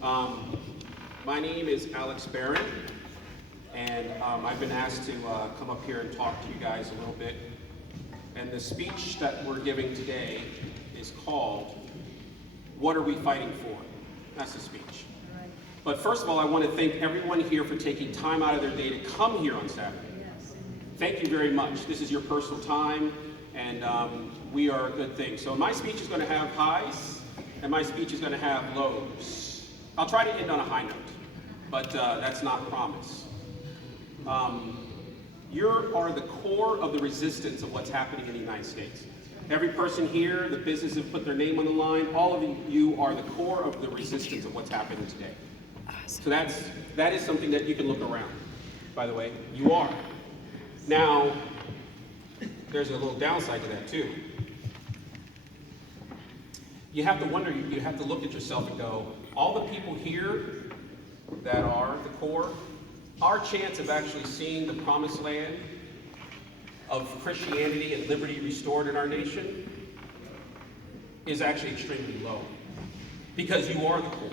My name is Alex Barron, and I've been asked to come up here and talk to you guys a little bit. And the speech that we're giving today is called, "What Are We Fighting For?" That's the speech. But first of all, I want to thank everyone here for taking time out of their day to come here on Saturday. Thank you very much. This is your personal time, and we are a good thing. So my speech is going to have highs, and my speech is going to have lows. I'll try to end on a high note, but that's not a promise. You are the core of the resistance of what's happening in the United States. Every person here, the businesses have put their name on the line. All of you are the core of the resistance of what's happening today. So that is something that you can look around. By the way, you are. Now, there's a little downside to that too. You have to wonder, you have to look at yourself and go, all the people here that are the core, our chance of actually seeing the promised land of Christianity and liberty restored in our nation is actually extremely low, because you are the core.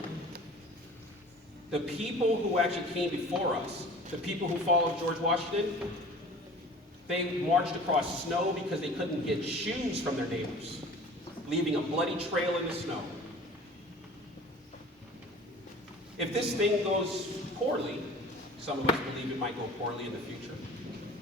The people who actually came before us, the people who followed George Washington, they marched across snow because they couldn't get shoes from their neighbors, leaving a bloody trail in the snow. If this thing goes poorly, some of us believe it might go poorly in the future,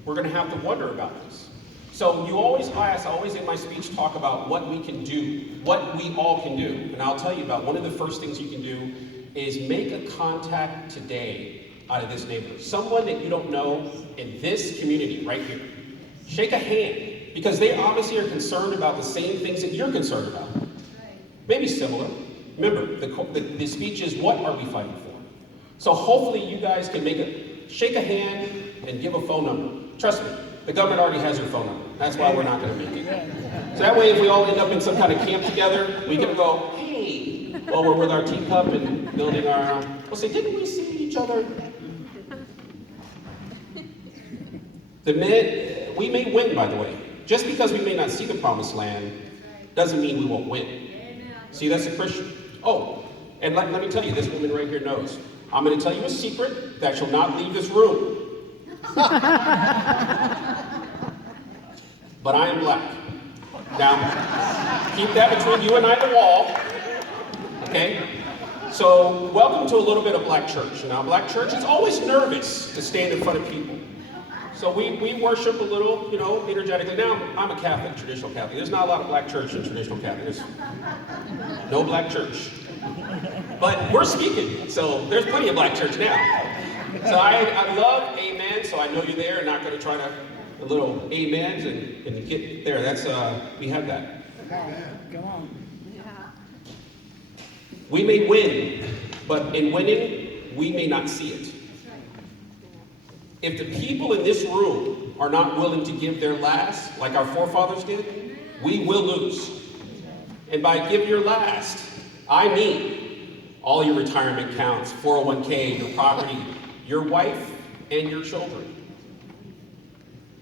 we're going to have to wonder about this. So you always ask, I always in my speech talk about what we can do, what we all can do. And I'll tell you about one of the first things you can do is make a contact today out of this neighborhood. Someone that you don't know in this community right here. Shake a hand, because they obviously are concerned about the same things that you're concerned about. Maybe similar. Remember, the speech is, what are we fighting for? So hopefully you guys can shake a hand and give a phone number. Trust me, the government already has your phone number. That's why we're not going to make it. So that way, if we all end up in some kind of camp together, we can go, hey, while we're with our teacup and building our, we'll say, didn't we see each other? We may win, by the way. Just because we may not see the promised land doesn't mean we won't win. See, that's a Christian. Oh, and let me tell you, this woman right here knows. I'm going to tell you a secret that shall not leave this room. But I am black. Now, keep that between you and I, the wall. Okay? So, welcome to a little bit of black church. Now, black church is always nervous to stand in front of people. So we worship a little, energetically. Now, I'm a Catholic, traditional Catholic. There's not a lot of black church in traditional Catholic. There's no black church. But we're speaking, so there's plenty of black church now. So I love amen, so I know you're there and not going to try to, a little amens and get there. That's, we have that. Go on. Yeah. We may win, but in winning, we may not see it. If the people in this room are not willing to give their last, like our forefathers did, we will lose. And by give your last, I mean all your retirement accounts, 401k, your property, your wife, and your children.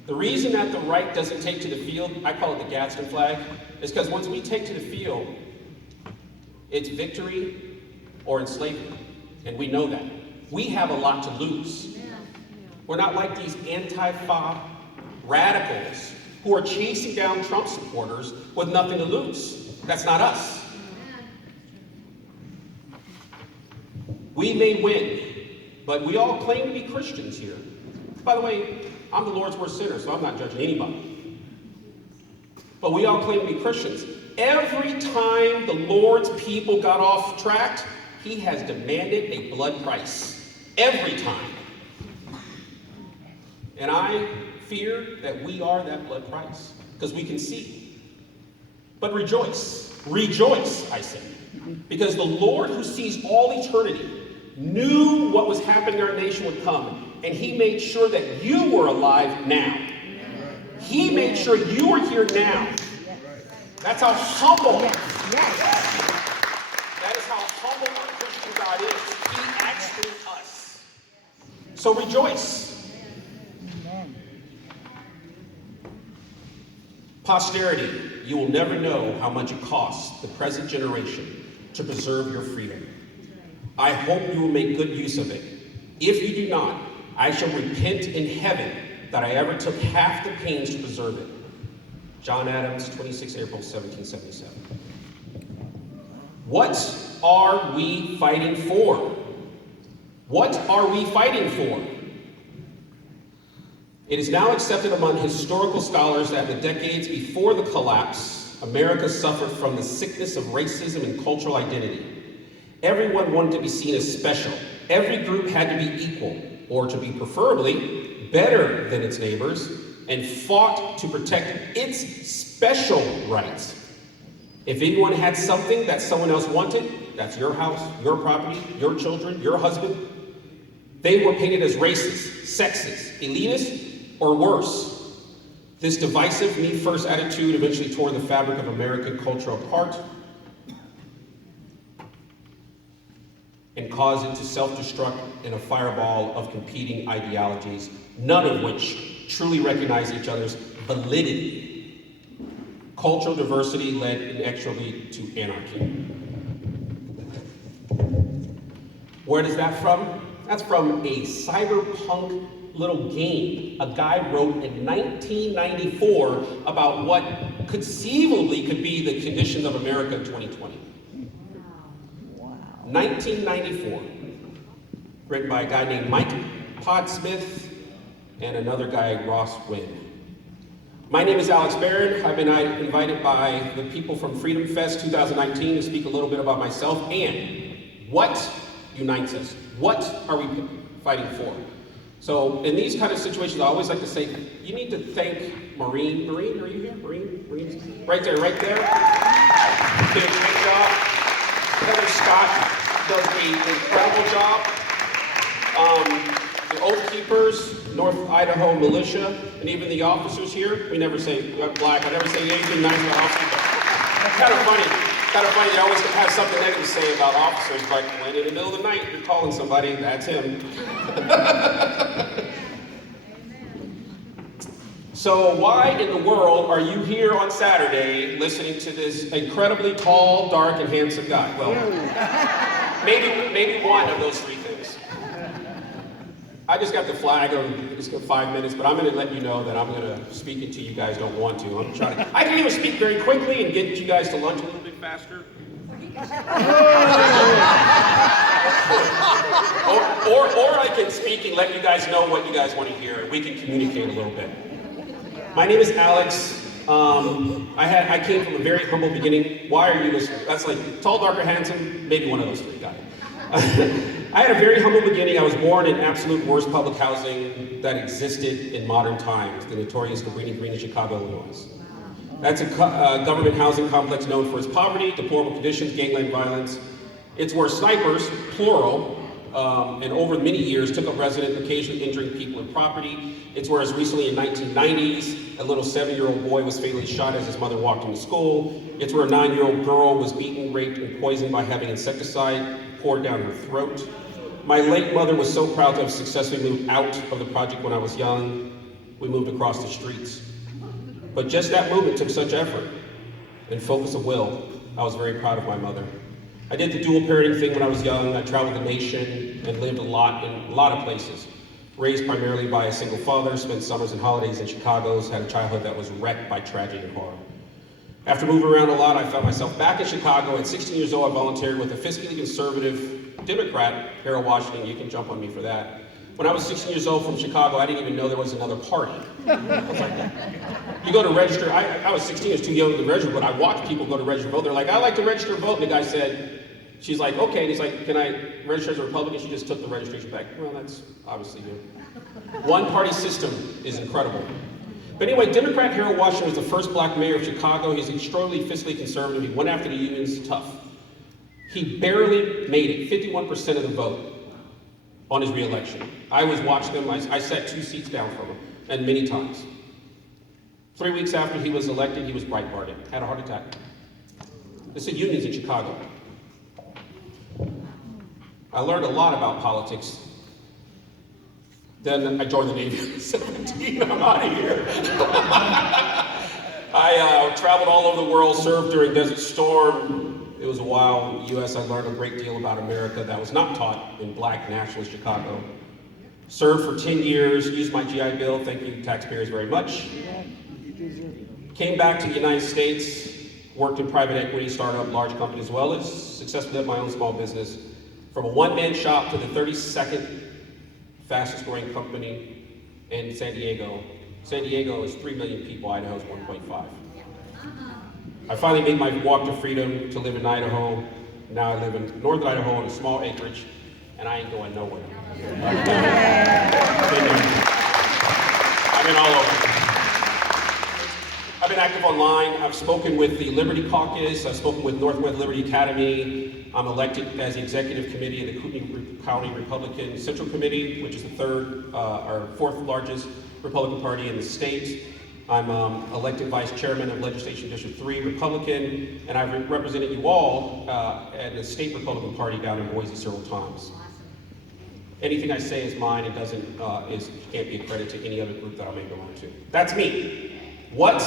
The reason that the right doesn't take to the field, I call it the Gadsden flag, is because once we take to the field, it's victory or enslavement. And we know that. We have a lot to lose. We're not like these anti-FA radicals who are chasing down Trump supporters with nothing to lose. That's not us. We may win, but we all claim to be Christians here. By the way, I'm the Lord's worst sinner, so I'm not judging anybody. But we all claim to be Christians. Every time the Lord's people got off track, he has demanded a blood price. Every time. And I fear that we are that blood price, because we can see. But rejoice, I say, because the Lord who sees all eternity knew what was happening in our nation would come, and he made sure that you were alive now. He made sure you were here now. That's how humble. That is how humble our Christian God is. He acts through us. So rejoice. Posterity, you will never know how much it costs the present generation to preserve your freedom. I hope you will make good use of it. If you do not, I shall repent in heaven that I ever took half the pains to preserve it. John Adams, 26 April 1777. What are we fighting for? What are we fighting for? It is now accepted among historical scholars that in the decades before the collapse, America suffered from the sickness of racism and cultural identity. Everyone wanted to be seen as special. Every group had to be equal, or to be preferably better than its neighbors, and fought to protect its special rights. If anyone had something that someone else wanted, that's your house, your property, your children, your husband, they were painted as racist, sexist, elitist, or worse. This divisive, me-first attitude eventually tore the fabric of American culture apart and caused it to self-destruct in a fireball of competing ideologies, none of which truly recognize each other's validity. Cultural diversity led inexorably to anarchy. Where is that from? That's from a cyberpunk little game a guy wrote in 1994 about what conceivably could be the conditions of America in 2020. 1994, written by a guy named Mike Podsmith and another guy, Ross Wynn. My name is Alex Barron. I've been invited by the people from Freedom Fest 2019 to speak a little bit about myself and what unites us. What are we fighting for? So in these kind of situations, I always like to say, you need to thank Maureen. Maureen, are you here? Maureen? Right there, right there. Did a great job. Heather Scott does an incredible job. The Oath Keepers, North Idaho Militia, and even the officers here. We never say black. I never say anything nice about officers. It's kind of funny. They always have something negative to say about officers, but when in the middle of the night you're calling somebody, that's him. So why in the world are you here on Saturday listening to this incredibly tall, dark, and handsome guy? Well, maybe one of those three things. I just got the flag of it's 5 minutes, but I'm going to let you know that I'm going to speak until you guys don't want to. I'm trying to. I can even speak very quickly and get you guys to lunch a little bit faster. or I can speak and let you guys know what you guys want to hear, and we can communicate a little bit. My name is Alex. I came from a very humble beginning. Why are you listening? That's like tall, dark, or handsome, maybe one of those three guys. I had a very humble beginning. I was born in absolute worst public housing that existed in modern times, the notorious Cabrini Green in Chicago, Illinois. That's a government housing complex known for its poverty, deplorable conditions, gangland violence. It's where snipers, plural, and over many years took up residence, occasionally injuring people and property. It's where as recently in 1990s, a little 7-year-old boy was fatally shot as his mother walked into school. It's where a 9-year-old girl was beaten, raped, and poisoned by having insecticide poured down her throat. My late mother was so proud to have successfully moved out of the project when I was young. We moved across the streets. But just that movement took such effort and focus of will. I was very proud of my mother. I did the dual parenting thing when I was young. I traveled the nation and lived a lot in a lot of places. Raised primarily by a single father, spent summers and holidays in Chicago, had a childhood that was wrecked by tragedy and horror. After moving around a lot, I found myself back in Chicago. At 16 years old, I volunteered with a fiscally conservative Democrat, Harold Washington. You can jump on me for that. When I was 16 years old from Chicago, I didn't even know there was another party. I was like, you go to register. I was 16, I was too young to register, but I watched people go to register to vote. They're like, I like to register to vote. And the guy said, she's like, okay. And he's like, can I register as a Republican? She just took the registration back. Well, that's obviously good. One-party system is incredible. But anyway, Democrat Harold Washington was the first black mayor of Chicago. He's extraordinarily fiscally conservative. He went after the unions tough. He barely made it, 51% of the vote on his re-election. I was watching him. I sat 2 seats down from him, and many times. 3 weeks after he was elected, he was breitbarted, had a heart attack. They said unions in Chicago. I learned a lot about politics. Then I joined the Navy at 17. I'm out of here. I traveled all over the world, served during Desert Storm, It was a while in the U.S. I learned a great deal about America that was not taught in black nationalist Chicago. Served for 10 years, used my GI Bill, thank you taxpayers very much. Came back to the United States, worked in private equity, startup, large company, as well as successfully had my own small business. From a one-man shop to the 32nd fastest growing company in San Diego. San Diego is 3 million people, Idaho is 1.5. I finally made my walk to freedom to live in Idaho. Now I live in northern Idaho on a small acreage, and I ain't going nowhere. I've been all over. I've been active online. I've spoken with the Liberty Caucus. I've spoken with Northwest Liberty Academy. I'm elected as the executive committee of the Kootenai County Republican Central Committee, which is the third or fourth largest Republican party in the state. I'm elected vice chairman of Legislation District 3, Republican, and I've represented you all at the state Republican Party down in Boise several times. Anything I say is mine. It can't be a credit to any other group that I may belong to. That's me. What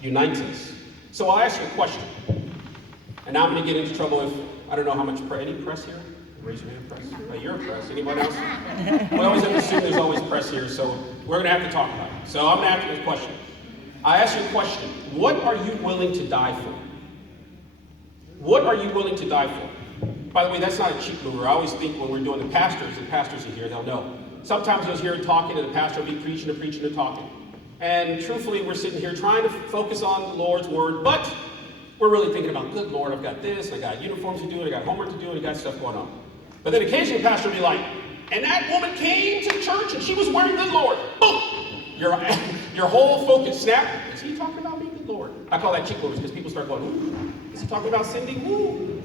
unites us? So I'll ask you a question. And now I'm going to get into trouble if, I don't know how much, any press here? Raise your hand, press. You're a press. Anyone else? We always have to assume there's always press here, so we're going to have to talk about it. So I'm going to ask you a question. I ask you a question. What are you willing to die for? What are you willing to die for? By the way, that's not a cheap mover. I always think when we're doing the pastors are here, they'll know. Sometimes you'll hear talking and the pastor will be preaching and talking. And truthfully, we're sitting here trying to focus on the Lord's word, but we're really thinking about, good Lord, I've got this, I got uniforms to do, and I got homework to do, and I got stuff going on. But then occasionally the pastor will be like, and that woman came to church and she was wearing good Lord. Boom! Your whole focus snap. Is he talking about me, good Lord? I call that cheek movers because people start going, ooh, is he talking about Cindy? Ooh.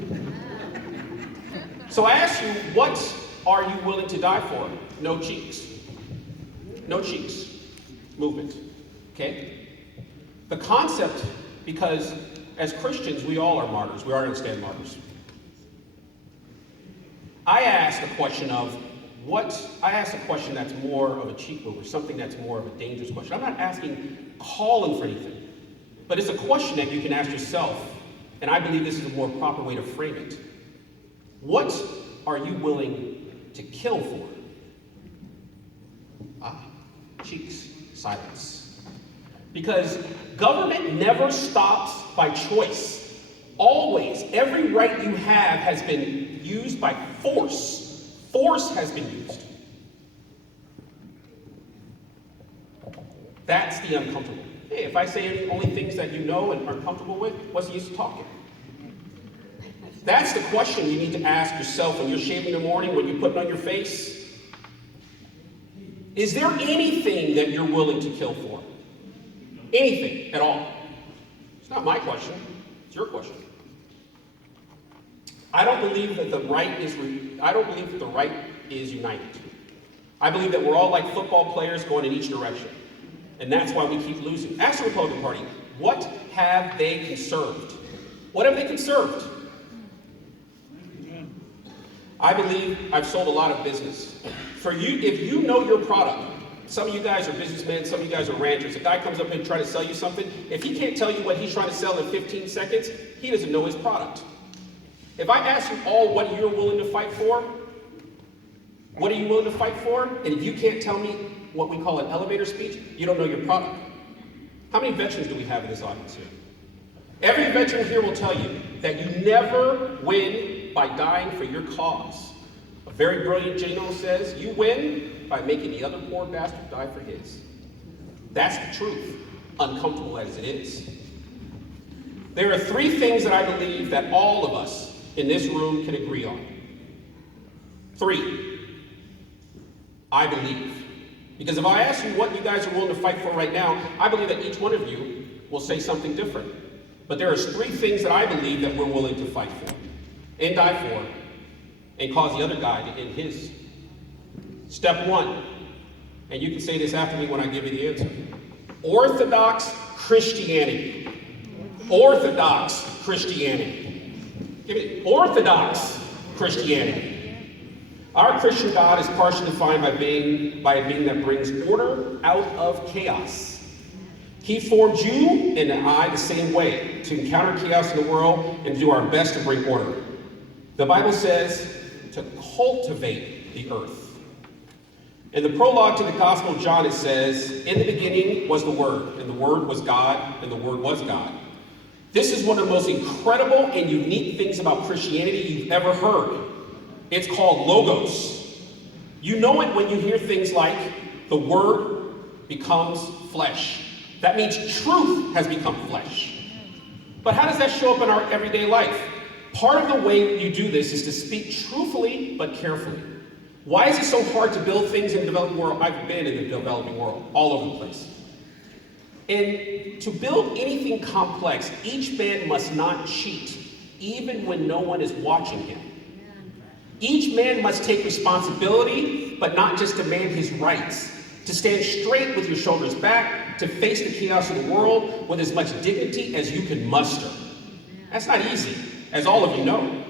So I ask you, what are you willing to die for? No cheeks. No cheeks. Movement. Okay? The concept, because as Christians, we all are martyrs. We are going to stand martyrs. I ask a question that's more of a cheek mover, something that's more of a dangerous question. I'm not calling for anything, but it's a question that you can ask yourself, and I believe this is a more proper way to frame it. What are you willing to kill for? Cheeks, silence. Because government never stops by choice. Always, every right you have has been used by force. Force has been used. That's the uncomfortable. Hey, if I say only things that you know and are comfortable with, what's the use of talking? That's the question you need to ask yourself when you're shaving in the morning, when you're putting on your face. Is there anything that you're willing to kill for? Anything at all? It's not my question. It's your question. I don't believe that the right is united. I believe that we're all like football players going in each direction. And that's why we keep losing. Ask the Republican Party, what have they conserved? What have they conserved? I believe I've sold a lot of business. For you, if you know your product, some of you guys are businessmen, some of you guys are ranchers. A guy comes up and tries to sell you something. If he can't tell you what he's trying to sell in 15 seconds, he doesn't know his product. If I ask you all what you're willing to fight for, what are you willing to fight for? And if you can't tell me what we call an elevator speech, you don't know your product. How many veterans do we have in this audience here? Every veteran here will tell you that you never win by dying for your cause. A very brilliant general says, you win by making the other poor bastard die for his. That's the truth, uncomfortable as it is. There are three things that I believe that all of us in this room can agree on. Three. I believe. Because if I ask you what you guys are willing to fight for right now, I believe that each one of you will say something different. But there are three things that I believe that we're willing to fight for, and die for, and cause the other guy to end his. Step one, and you can say this after me when I give you the answer. Orthodox Christianity. Orthodox Christianity. Give me Orthodox Christianity. Our Christian God is partially defined by a being that brings order out of chaos. He formed you and I the same way, to encounter chaos in the world and do our best to bring order. The Bible says to cultivate the earth. In the prologue to the Gospel of John, it says, in the beginning was the Word, and the Word was God, and the Word was God. This is one of the most incredible and unique things about Christianity you've ever heard. It's called Logos. You know it when you hear things like, the Word becomes flesh. That means truth has become flesh. But how does that show up in our everyday life? Part of the way you do this is to speak truthfully but carefully. Why is it so hard to build things in the developing world? I've been in the developing world, all over the place. And to build anything complex, each man must not cheat, even when no one is watching him. Each man must take responsibility, but not just demand his rights. To stand straight with your shoulders back, to face the chaos of the world with as much dignity as you can muster. That's not easy, as all of you know.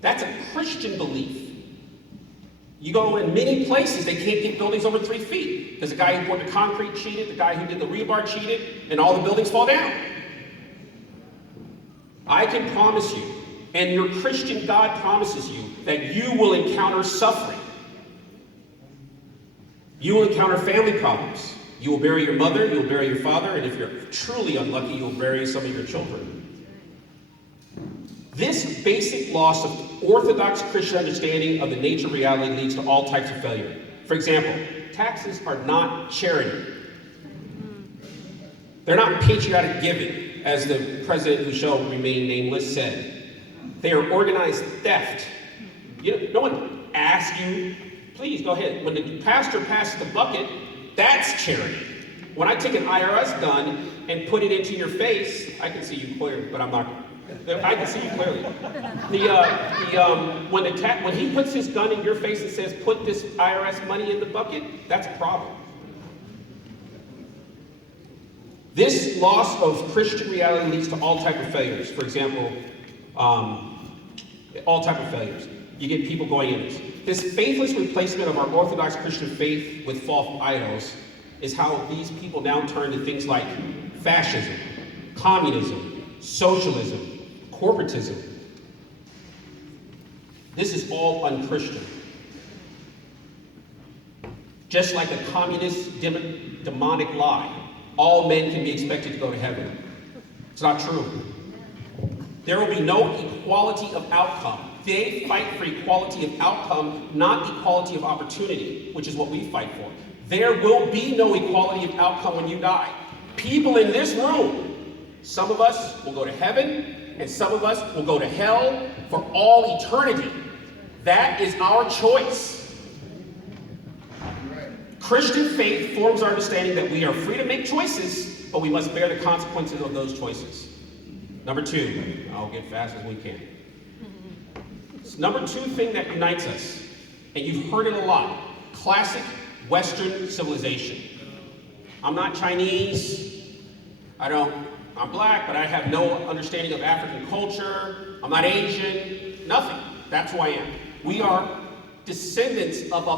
That's a Christian belief. You go in many places, they can't get buildings over 3 feet, because the guy who poured the concrete cheated, the guy who did the rebar cheated, and all the buildings fall down. I can promise you, and your Christian God promises you, that you will encounter suffering. You will encounter family problems. You will bury your mother, you will bury your father, and if you're truly unlucky, you will bury some of your children. This basic loss of orthodox Christian understanding of the nature of reality leads to all types of failure. For example, taxes are not charity. They're not patriotic giving, as the president, who shall remain nameless, said. They are organized theft. No one asks you, please go ahead. When the pastor passes the bucket, that's charity. When I take an IRS gun and put it into your face, I can see you clearly, but I'm not. I can see you clearly. When he puts his gun in your face and says, put this IRS money in the bucket, that's a problem. This loss of Christian reality leads to all type of failures. For example, all type of failures. You get people going in this. This faithless replacement of our Orthodox Christian faith with false idols is how these people now turn to things like fascism, communism, socialism, corporatism. This is all unchristian. Just like a communist demonic lie, all men can be expected to go to heaven. It's not true. There will be no equality of outcome. They fight for equality of outcome, not equality of opportunity, which is what we fight for. There will be no equality of outcome when you die. People in this room, some of us will go to heaven, and some of us will go to hell for all eternity. That is our choice. Christian faith forms our understanding that we are free to make choices, but we must bear the consequences of those choices. Number two, I'll get fast as we can. Number two thing that unites us, and you've heard it a lot, classic Western civilization. I'm not Chinese, I'm black, but I have no understanding of African culture. I'm not Asian, nothing. That's who I am. We are descendants of a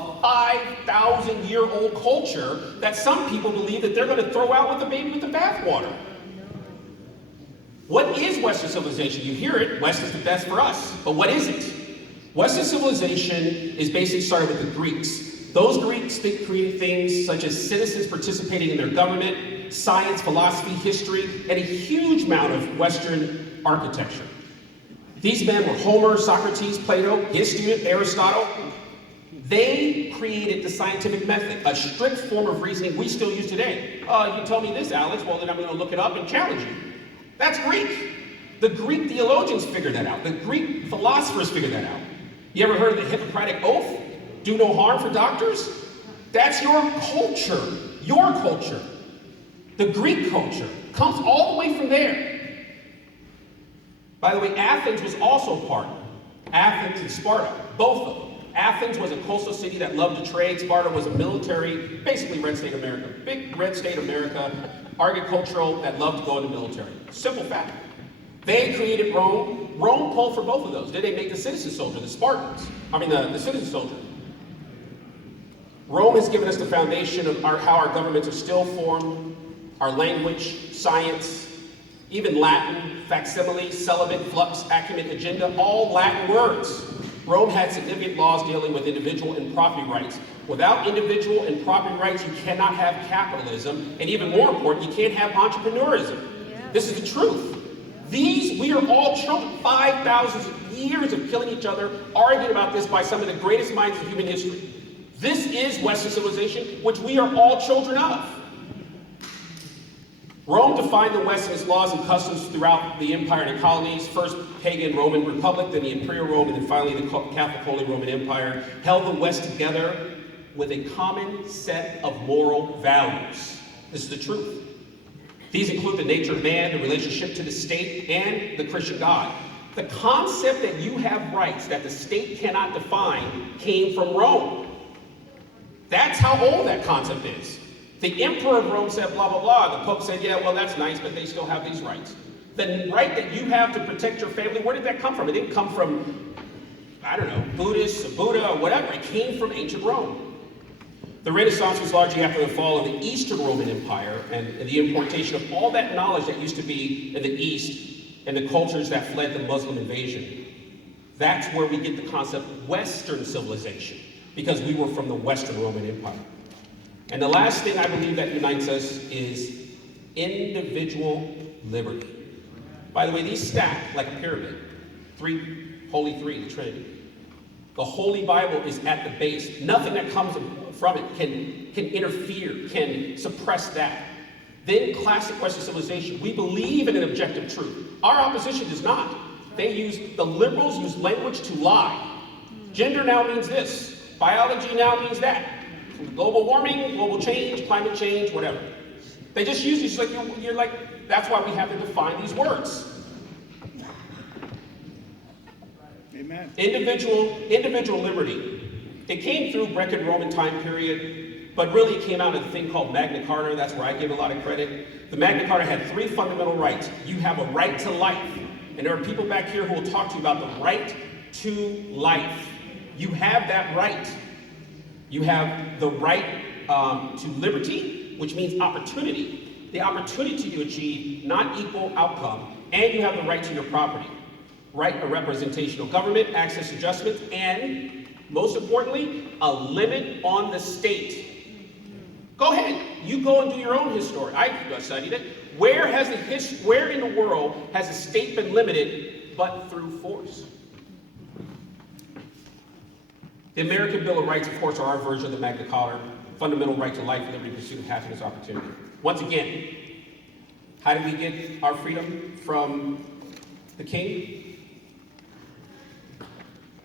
5,000-year-old culture that some people believe that they're going to throw out with the baby with the bathwater. What is Western civilization? You hear it, West is the best for us, but what is it? Western civilization is basically started with the Greeks. Those Greeks created things such as citizens participating in their government, science, philosophy, history, and a huge amount of Western architecture. These men were Homer, Socrates, Plato, his student, Aristotle. They created the scientific method, a strict form of reasoning we still use today. You tell me this, Alex, well then I'm going to look it up and challenge you. That's Greek. The Greek theologians figured that out. The Greek philosophers figured that out. You ever heard of the Hippocratic Oath? Do no harm for doctors? That's your culture. Your culture. The Greek culture comes all the way from there. By the way, Athens was also part. Athens and Sparta, both of them. Athens was a coastal city that loved to trade. Sparta was a military, basically red state America. Big red state America, agricultural, that loved to go in the military. Simple fact. They created Rome. Rome pulled for both of those. Then they made the citizen soldier, the Spartans. The citizen soldier. Rome has given us the foundation of how our governments are still formed. our language, science, even Latin, facsimile, celibate, flux, acumen, agenda, all Latin words. Rome had significant laws dealing with individual and property rights. Without individual and property rights, you cannot have capitalism, and even more important, you can't have entrepreneurism. This is the truth. We are all children, 5,000 years of killing each other, arguing about this by some of the greatest minds of human history. This is Western civilization, which we are all children of. Rome defined the West and its laws and customs throughout the empire and the colonies. First pagan Roman Republic, then the Imperial Rome, and then finally the Catholic Holy Roman Empire. Held the West together with a common set of moral values. This is the truth. These include the nature of man, the relationship to the state, and the Christian God. The concept that you have rights that the state cannot define came from Rome. That's how old that concept is. The emperor of Rome said blah, blah, blah. The Pope said, yeah, well, that's nice, but they still have these rights. The right that you have to protect your family, where did that come from? It didn't come from, I don't know, Buddhists or Buddha or whatever. It came from ancient Rome. The Renaissance was largely after the fall of the Eastern Roman Empire and the importation of all that knowledge that used to be in the East and the cultures that fled the Muslim invasion. That's where we get the concept Western civilization, because we were from the Western Roman Empire. And the last thing I believe that unites us is individual liberty. By the way, these stack like a pyramid. Holy Three, the Trinity. The Holy Bible is at the base. Nothing that comes from it can interfere, can suppress that. Then classic Western civilization. We believe in an objective truth. Our opposition does not. The liberals use language to lie. Gender now means this. Biology now means that. Global warming, global change, climate change, whatever. They just use these like you're like, that's why we have to define these words. Amen. Individual liberty. It came through Greco-Roman time period, but really it came out of a thing called Magna Carta. That's where I give a lot of credit. The Magna Carta had 3 fundamental rights. You have a right to life. And there are people back here who will talk to you about the right to life. You have that right. You have the right to liberty, which means opportunity. The opportunity to achieve non-equal outcome. And you have the right to your property. Right to representational government, access to justice, and most importantly, a limit on the state. Go ahead, you go and do your own history. I studied it. Where in the world has the state been limited but through force? The American Bill of Rights, of course, are our version of the Magna Carta, fundamental right to life, liberty, pursuit of happiness, opportunity. Once again, how did we get our freedom from the king?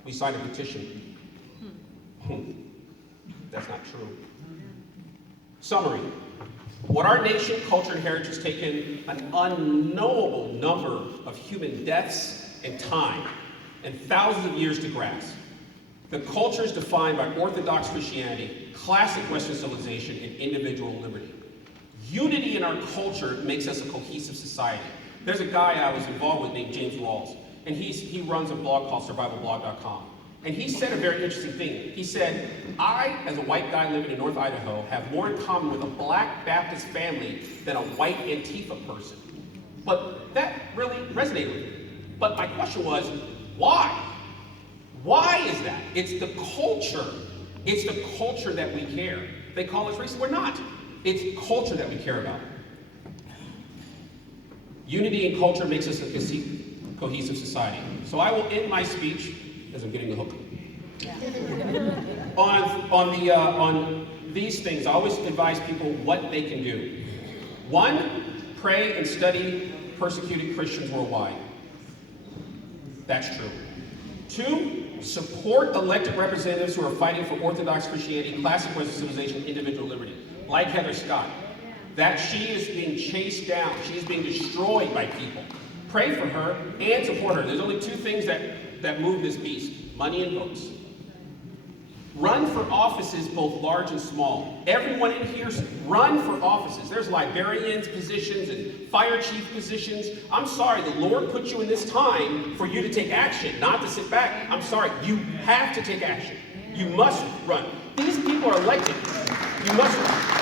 We signed a petition. That's not true. Summary. What our nation, culture, and heritage has taken an unknowable number of human deaths and time and thousands of years to grasp. The culture is defined by Orthodox Christianity, classic Western civilization, and individual liberty. Unity in our culture makes us a cohesive society. There's a guy I was involved with named James Rawls, and he runs a blog called survivalblog.com. And he said a very interesting thing. He said, I, as a white guy living in North Idaho, have more in common with a black Baptist family than a white Antifa person. But that really resonated with me. But my question was, why? Why is that? It's the culture. It's the culture that we care. They call us racist. We're not. It's culture that we care about. Unity in culture makes us a cohesive society. So I will end my speech, as I'm getting the hook, on these things. I always advise people what they can do. 1, pray and study persecuted Christians worldwide. That's true. 2, support elected representatives who are fighting for Orthodox Christianity, classic Western civilization, individual liberty, like Heather Scott. That she is being chased down. She is being destroyed by people. Pray for her and support her. There's only 2 things that move this beast: money and votes. Run for offices, both large and small. Everyone in here, run for offices. There's librarians positions and fire chief positions. I'm sorry, the Lord put you in this time for you to take action, not to sit back. I'm sorry, you have to take action. You must run. These people are elected. You must run.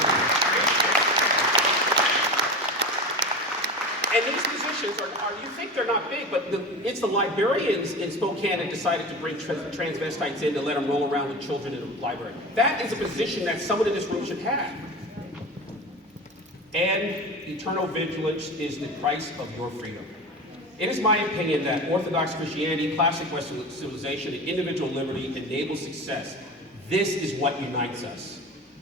positions you think they're not big, but it's the librarians in Spokane that decided to bring transvestites in to let them roll around with children in the library. That is a position that someone in this room should have. And eternal vigilance is the price of your freedom. It is my opinion that Orthodox Christianity, classic Western civilization, and individual liberty enable success. This is what unites us.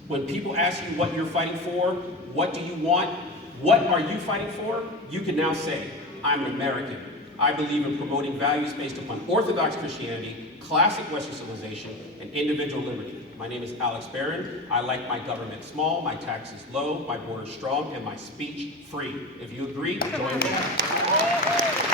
When people ask you what you're fighting for, what do you want, what are you fighting for, you can now say, I'm an American. I believe in promoting values based upon Orthodox Christianity, classic Western civilization, and individual liberty. My name is Alex Barron. I like my government small, my taxes low, my border strong, and my speech free. If you agree, join me.